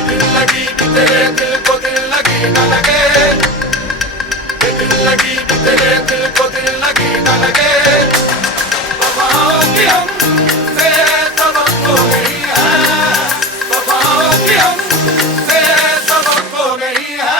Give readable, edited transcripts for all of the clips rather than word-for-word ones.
दिल लगी कि तेरे दिल को दिल लगी न लगे, दिल लगी कि तेरे दिल को दिल लगी न लगे। वफाओं की हमसे सबक तो नहीं है, वफाओं की हमसे सबक तो नहीं है।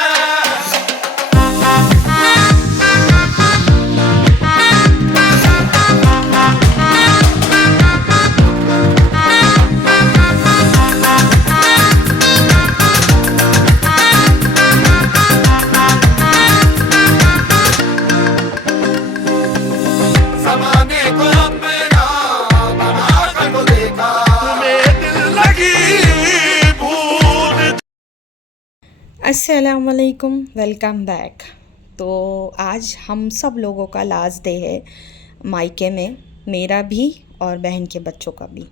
ज़माने को अपना बना कर तो देखा, तुम्हें दिल लगी भूल। अस्सलामुअलैकुम, वेलकम बैक। तो आज हम सब लोगों का लास्ट डे है मायके में, मेरा भी और बहन के बच्चों का भी।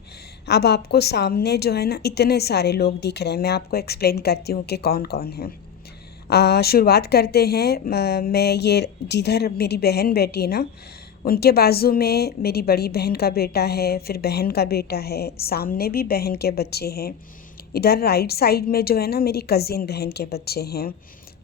अब आपको सामने जो है ना इतने सारे लोग दिख रहे हैं, मैं आपको एक्सप्लेन करती हूँ कि कौन कौन है। शुरुआत करते हैं। मैं ये जिधर मेरी बहन बैठी है ना, उनके बाजू में मेरी बड़ी बहन का बेटा है, फिर बहन का बेटा है, सामने भी बहन के बच्चे हैं, इधर राइट साइड में जो है ना मेरी कज़िन बहन के बच्चे हैं,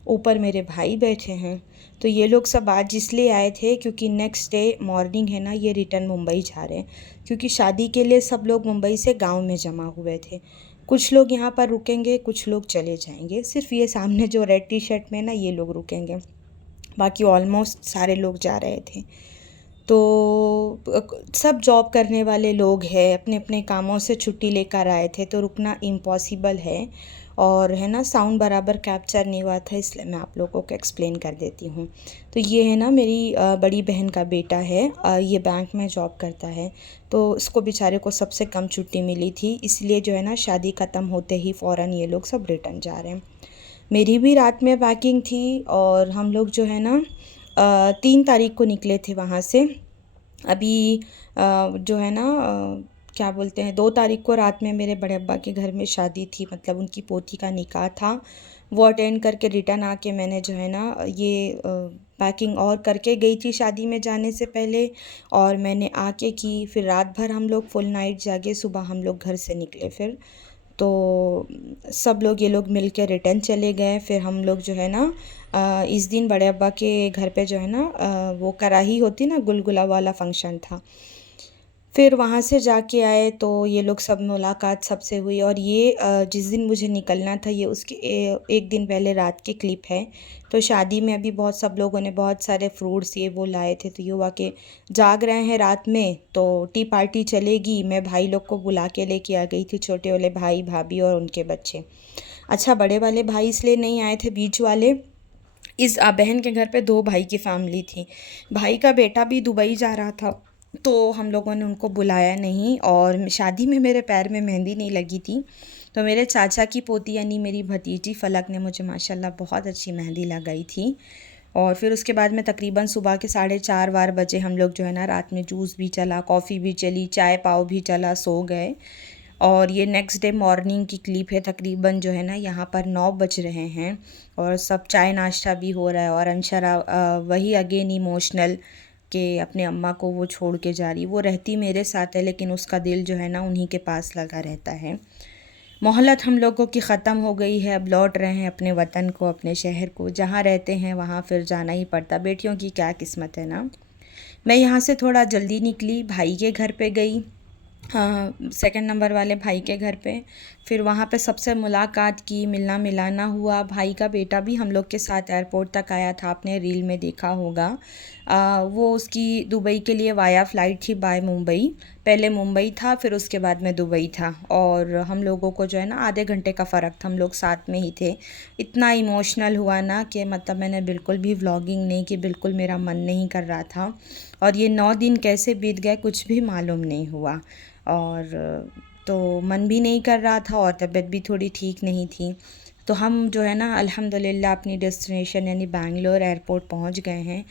ऊपर मेरे भाई बैठे हैं। तो ये लोग सब आज इसलिए आए थे क्योंकि नेक्स्ट डे मॉर्निंग है ना ये रिटर्न मुंबई जा रहे हैं, क्योंकि शादी के लिए सब लोग मुंबई से गांव में जमा हुए थे। कुछ लोग यहाँ पर रुकेंगे, कुछ लोग चले जाएंगे। सिर्फ ये सामने जो रेड टी शर्ट में ना ये लोग रुकेंगे, बाकी ऑलमोस्ट सारे लोग जा रहे थे। तो सब जॉब करने वाले लोग हैं, अपने अपने कामों से छुट्टी लेकर आए थे, तो रुकना इम्पॉसिबल है। और है ना साउंड बराबर कैप्चर नहीं हुआ था, इसलिए मैं आप लोगों को एक्सप्लेन कर देती हूँ। तो ये है ना मेरी बड़ी बहन का बेटा है, ये बैंक में जॉब करता है। तो इसको बेचारे को सबसे कम छुट्टी मिली थी, इसलिए जो है ना शादी ख़त्म होते ही फ़ौरन ये लोग सब रिटर्न जा रहे हैं। मेरी भी रात में पैकिंग थी, और हम लोग जो है ना 3 तारीख को निकले थे वहाँ से। अभी जो है ना क्या बोलते हैं, 2 तारीख को रात में मेरे बड़े अब्बा के घर में शादी थी, मतलब उनकी पोती का निकाह था। वो अटेंड करके रिटर्न आके मैंने जो है ना ये पैकिंग और करके गई थी शादी में जाने से पहले, और मैंने आके की। फिर रात भर हम लोग फुल नाइट जागे, सुबह हम लोग घर से निकले। फिर तो सब लोग ये लोग मिल के रिटर्न चले गए। फिर हम लोग जो है ना इस दिन बड़े अब्बा के घर पे जो है ना वो कराही होती ना, गुलगुला वाला फंक्शन था। फिर वहाँ से जाके आए तो ये लोग सब मुलाकात सबसे हुई। और ये जिस दिन मुझे निकलना था ये उसके एक दिन पहले रात की क्लिप है। तो शादी में अभी बहुत सब लोगों ने बहुत सारे फ्रूट्स ये वो लाए थे, तो ये हुआ कि जाग रहे हैं रात में, तो टी पार्टी चलेगी। मैं भाई लोग को बुला के लेके आ गई थी, छोटे वाले भाई भाभी और उनके बच्चे। अच्छा, बड़े वाले भाई इसलिए नहीं आए थे, बीच वाले। इस बहन के घर पे 2 भाई की फैमिली थी, भाई का बेटा भी दुबई जा रहा था, तो हम लोगों ने उनको बुलाया नहीं। और शादी में मेरे पैर में मेहंदी नहीं लगी थी, तो मेरे चाचा की पोती यानी मेरी भतीजी फलक ने मुझे माशाल्लाह बहुत अच्छी मेहंदी लगाई थी। और फिर उसके बाद में तकरीबन सुबह के 4:30 बजे हम लोग जो है ना रात में जूस भी चला, कॉफ़ी भी चली, चाय पाव भी चला, सो गए। और ये नेक्स्ट डे मॉर्निंग की क्लिप है। तकरीबन जो है ना यहाँ पर 9 बज रहे हैं, और सब चाय नाश्ता भी हो रहा है। और अंशरा वही अगेन इमोशनल कि अपने अम्मा को वो छोड़ के जा रही। वो रहती मेरे साथ है, लेकिन उसका दिल जो है ना उन्हीं के पास लगा रहता है। मोहलत हम लोगों की ख़त्म हो गई है, अब लौट रहे हैं अपने वतन को, अपने शहर को। जहाँ रहते हैं वहाँ फिर जाना ही पड़ता। बेटियों की क्या किस्मत है ना। मैं यहाँ से थोड़ा जल्दी निकली, भाई के घर पे गई, हाँ, सेकंड नंबर वाले भाई के घर पे। फिर वहाँ पे सबसे मुलाकात की, मिलना मिलाना हुआ। भाई का बेटा भी हम लोग के साथ एयरपोर्ट तक आया था, आपने रील में देखा होगा। वो उसकी दुबई के लिए वाया फ़्लाइट थी बाय मुंबई। पहले मुंबई था, फिर उसके बाद में दुबई था। और हम लोगों को जो है ना आधे घंटे का फ़र्क था, हम लोग साथ में ही थे। इतना इमोशनल हुआ ना कि मतलब मैंने बिल्कुल भी व्लॉगिंग नहीं की, बिल्कुल मेरा मन नहीं कर रहा था। और ये 9 दिन कैसे बीत गए कुछ भी मालूम नहीं हुआ। और तो मन भी नहीं कर रहा था, और तबीयत भी थोड़ी ठीक नहीं थी। तो हम जो है ना अल्हम्दुलिल्लाह अपनी डेस्टिनेशन यानी बैंगलोर एयरपोर्ट पहुंच गए हैं।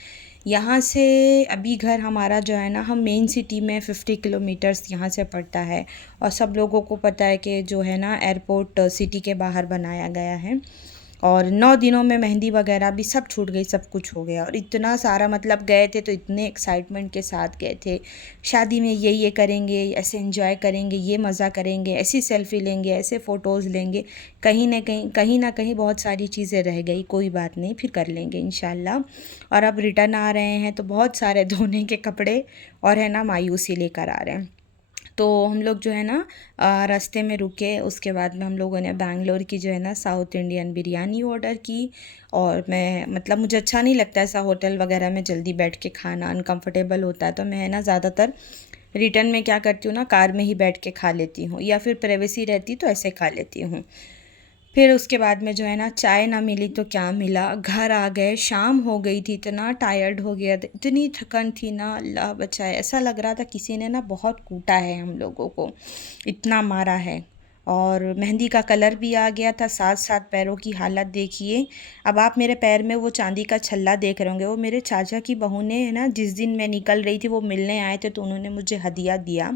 यहाँ से अभी घर हमारा जो है ना, हम मेन सिटी में 50 किलोमीटर्स यहाँ से पड़ता है। और सब लोगों को पता है कि जो है ना एयरपोर्ट सिटी के बाहर बनाया गया है। और 9 दिनों में मेहंदी वगैरह भी सब छूट गई, सब कुछ हो गया। और इतना सारा मतलब गए थे तो इतने एक्साइटमेंट के साथ गए थे, शादी में ये करेंगे, ऐसे एंजॉय करेंगे, ये मज़ा करेंगे, ऐसी सेल्फ़ी लेंगे, ऐसे फ़ोटोज़ लेंगे। कहीं ना कहीं बहुत सारी चीज़ें रह गई, कोई बात नहीं, फिर कर लेंगे इंशाल्लाह। और अब रिटर्न आ रहे हैं तो बहुत सारे धोने के कपड़े और है ना मायूसी लेकर आ रहे हैं। तो हम लोग जो है ना रास्ते में रुके, उसके बाद में हम लोगों ने बैंगलोर की जो है ना साउथ इंडियन बिरयानी ऑर्डर की। और मैं मतलब मुझे अच्छा नहीं लगता ऐसा होटल वगैरह में जल्दी बैठ के खाना, अनकंफर्टेबल होता है। तो मैं है ना ज़्यादातर रिटर्न में क्या करती हूँ ना, कार में ही बैठ के खा लेती हूँ, या फिर प्राइवेसी रहती तो ऐसे खा लेती हूँ। फिर उसके बाद में जो है ना चाय ना मिली तो क्या मिला, घर आ गए, शाम हो गई थी, इतना टायर्ड हो गया था, इतनी थकन थी ना, अल्लाह बचाए। ऐसा लग रहा था किसी ने ना बहुत कूटा है हम लोगों को, इतना मारा है। और मेहंदी का कलर भी आ गया था, साथ साथ पैरों की हालत देखिए। अब आप मेरे पैर में वो चांदी का छल्ला देख रहे होंगे, वो मेरे चाचा की बहू ने है ना, जिस दिन मैं निकल रही थी वो मिलने आए थे तो उन्होंने मुझे हदिया दिया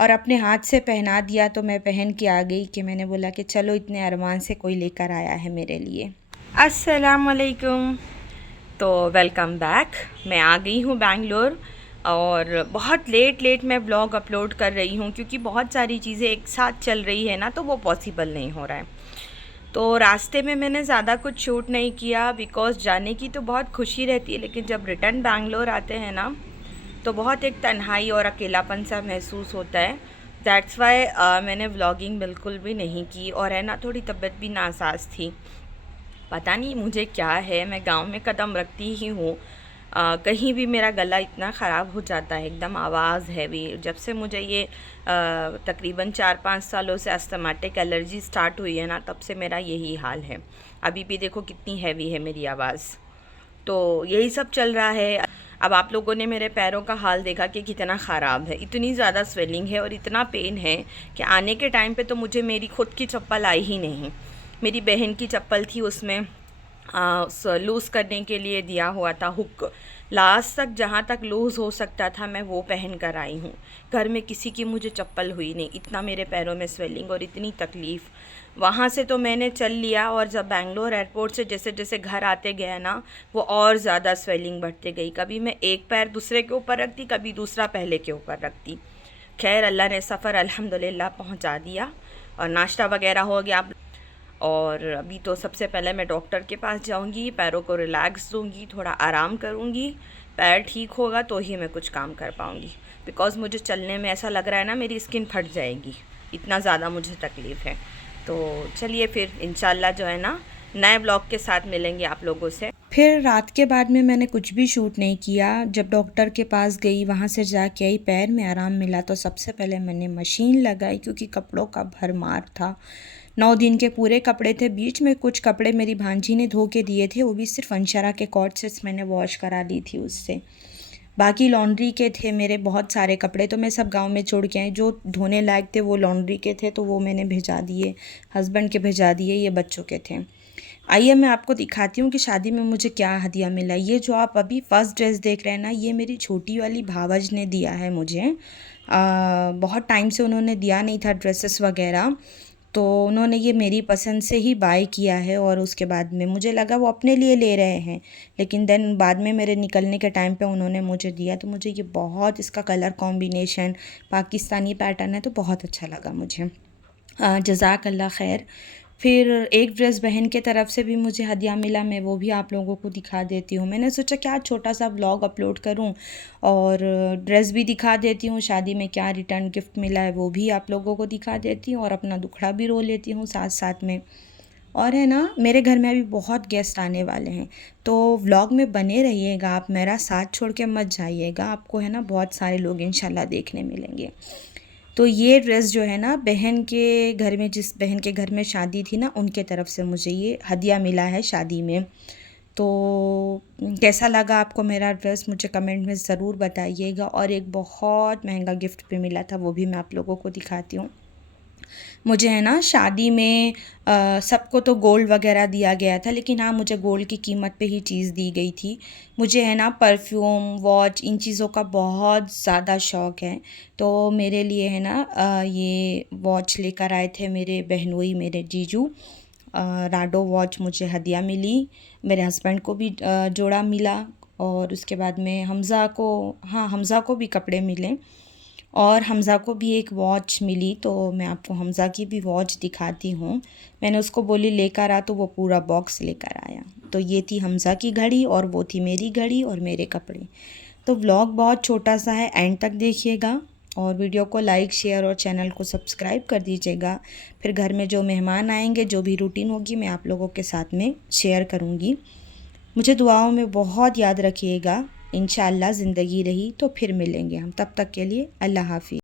और अपने हाथ से पहना दिया। तो मैं पहन के आ गई कि मैंने बोला कि चलो इतने अरमान से कोई लेकर आया है मेरे लिए। अस्सलाम वालेकुम। तो वेलकम बैक। मैं आ गई हूँ बैंगलोर और बहुत लेट मैं ब्लॉग अपलोड कर रही हूँ क्योंकि बहुत सारी चीज़ें एक साथ चल रही है ना, तो वो पॉसिबल नहीं हो रहा है। तो रास्ते में मैंने ज़्यादा कुछ शूट नहीं किया बिकॉज़ जाने की तो बहुत खुशी रहती है, लेकिन जब रिटर्न बैंगलोर आते हैं ना तो बहुत एक तन्हाई और अकेलापन सा महसूस होता है। दैट्स वाई मैंने व्लॉगिंग बिल्कुल भी नहीं की। और है ना थोड़ी तबीयत भी नासाज थी, पता नहीं मुझे क्या है, मैं गांव में कदम रखती ही हूँ, कहीं भी मेरा गला इतना ख़राब हो जाता है, एकदम आवाज़ हैवी। जब से मुझे ये तकरीबन 4-5 सालों से अस्थमाटिक एलर्जी स्टार्ट हुई है ना, तब से मेरा यही हाल है। अभी भी देखो कितनी हैवी है मेरी आवाज़। तो यही सब चल रहा है। अब आप लोगों ने मेरे पैरों का हाल देखा कि कितना ख़राब है, इतनी ज़्यादा स्वेलिंग है और इतना पेन है कि आने के टाइम पे तो मुझे मेरी खुद की चप्पल आई ही नहीं। मेरी बहन की चप्पल थी, उसमें लूज़ करने के लिए दिया हुआ था हुक, लास्ट तक जहाँ तक लूज़ हो सकता था मैं वो पहन कर आई हूँ। घर में किसी की मुझे चप्पल हुई नहीं, इतना मेरे पैरों में स्वेलिंग और इतनी तकलीफ़। वहाँ से तो मैंने चल लिया और जब बैंगलोर एयरपोर्ट से जैसे जैसे घर आते गया ना, वो और ज़्यादा स्वेलिंग बढ़ते गई। कभी मैं एक पैर दूसरे के ऊपर रखती, कभी दूसरा पहले के ऊपर रखती। खैर अल्लाह ने सफ़र अल्हम्दुलिल्लाह पहुँचा दिया और नाश्ता वगैरह हो गया। और अभी तो सबसे पहले मैं डॉक्टर के पास जाऊंगी, पैरों को रिलैक्स दूंगी, थोड़ा आराम करूंगी। पैर ठीक होगा तो ही मैं कुछ काम कर पाऊंगी, बिकॉज़ मुझे चलने में ऐसा लग रहा है ना मेरी स्किन फट जाएगी, इतना ज़्यादा मुझे तकलीफ़ है। तो चलिए फिर इंशाल्लाह जो है ना नए ब्लॉग के साथ मिलेंगे आप लोगों से। फिर रात के बाद में मैंने कुछ भी शूट नहीं किया। जब डॉक्टर के पास गई, वहाँ से जाके आई, पैर में आराम मिला तो सबसे पहले मैंने मशीन लगाई क्योंकि कपड़ों का भरमार था। 9 दिन के पूरे कपड़े थे, बीच में कुछ कपड़े मेरी भांजी ने धो के दिए थे, वो भी सिर्फ अंशरा के कॉर्ड सेट्स मैंने वॉश करा ली थी उससे। बाकी लॉन्ड्री के थे मेरे बहुत सारे कपड़े, तो मैं सब गांव में छोड़ के आई। जो धोने लायक थे वो लॉन्ड्री के थे तो वो मैंने भिजा दिए, हस्बैंड के भिजा दिए, ये बच्चों के थे। आइए मैं आपको दिखाती हूँ कि शादी में मुझे क्या हदिया मिला। ये जो आप अभी फ़र्स्ट ड्रेस देख रहे हैं ना, ये मेरी छोटी वाली भावज ने दिया है मुझे। बहुत टाइम से उन्होंने दिया नहीं था ड्रेसेस वगैरह, तो उन्होंने ये मेरी पसंद से ही बाय किया है। और उसके बाद में मुझे लगा वो अपने लिए ले रहे हैं, लेकिन देन बाद में मेरे निकलने के टाइम पे उन्होंने मुझे दिया। तो मुझे ये बहुत, इसका कलर कॉम्बिनेशन पाकिस्तानी पैटर्न है तो बहुत अच्छा लगा मुझे। जज़ाकल्ला खैर। फिर एक ड्रेस बहन के तरफ से भी मुझे हदिया मिला, मैं वो भी आप लोगों को दिखा देती हूँ। मैंने सोचा क्या छोटा सा ब्लॉग अपलोड करूँ और ड्रेस भी दिखा देती हूँ, शादी में क्या रिटर्न गिफ्ट मिला है वो भी आप लोगों को दिखा देती हूँ और अपना दुखड़ा भी रो लेती हूँ साथ साथ में। और है ना मेरे घर में अभी बहुत गेस्ट आने वाले हैं, तो व्लॉग में बने रहिएगा, आप मेरा साथ छोड़ के मत जाइएगा, आपको है ना बहुत सारे लोग इंशाल्लाह देखने मिलेंगे। तो ये ड्रेस जो है ना बहन के घर में, जिस बहन के घर में शादी थी ना, उनके तरफ से मुझे ये हदिया मिला है शादी में। तो कैसा लगा आपको मेरा ड्रेस मुझे कमेंट में ज़रूर बताइएगा। और एक बहुत महंगा गिफ्ट भी मिला था, वो भी मैं आप लोगों को दिखाती हूँ। मुझे है ना शादी में सबको तो गोल्ड वगैरह दिया गया था, लेकिन हाँ मुझे गोल्ड की कीमत पे ही चीज़ दी गई थी। मुझे है ना परफ्यूम, वॉच, इन चीज़ों का बहुत ज़्यादा शौक़ है। तो मेरे लिए है ना ये वॉच लेकर आए थे मेरे बहनोई, मेरे जीजू। राडो वॉच मुझे हदिया मिली, मेरे हस्बैंड को भी जोड़ा मिला, और उसके बाद में हमज़ा को भी कपड़े मिले, और हमज़ा को भी एक वॉच मिली। तो मैं आपको हमज़ा की भी वॉच दिखाती हूँ। मैंने उसको बोली लेकर आ, तो वो पूरा बॉक्स लेकर आया। तो ये थी हमज़ा की घड़ी और वो थी मेरी घड़ी और मेरे कपड़े। तो व्लॉग बहुत छोटा सा है, एंड तक देखिएगा और वीडियो को लाइक, शेयर और चैनल को सब्सक्राइब कर दीजिएगा। फिर घर में जो मेहमान आएंगे, जो भी रूटीन होगी, मैं आप लोगों के साथ में शेयर करूँगी। मुझे दुआओं में बहुत याद रखिएगा। इंशाअल्लाह ज़िंदगी रही तो फिर मिलेंगे हम, तब तक के लिए अल्लाह हाफ़िज़।